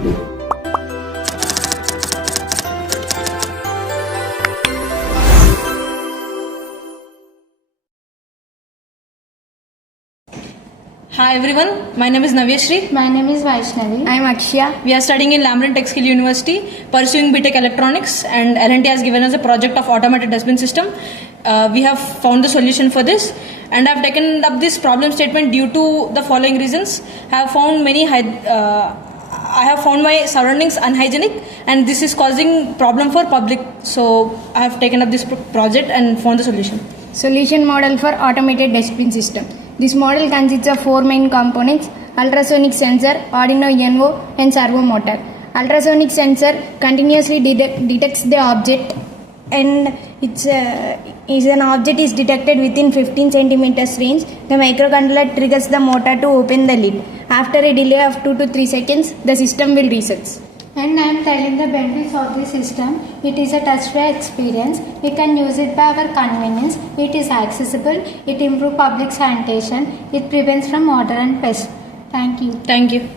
Hi everyone, my name is Navyashri. My name is Vaishnavi. I am Akshya. We are studying in Lamrin Tech Skills University, pursuing B.Tech Electronics, and L&T has given us a project of automated dustbin system. We have found the solution for this, and I have taken up this problem statement due to the following reasons. I have found my surroundings unhygienic, and this is causing problem for public. So I have taken up this project and found the solution. Solution model for automated dustbin system. This model consists of 4 main components: ultrasonic sensor, Arduino UNO, and servo motor. Ultrasonic sensor continuously detects the object, and is an object is detected within 15 centimeters range. The microcontroller triggers the motor to open the lid. After a delay of 2 to 3 seconds, the system will reset. And I am telling the benefits of this system. It is a touch-free experience. We can use it by our convenience. It is accessible. It improves public sanitation. It prevents from odor and pests. Thank you. Thank you.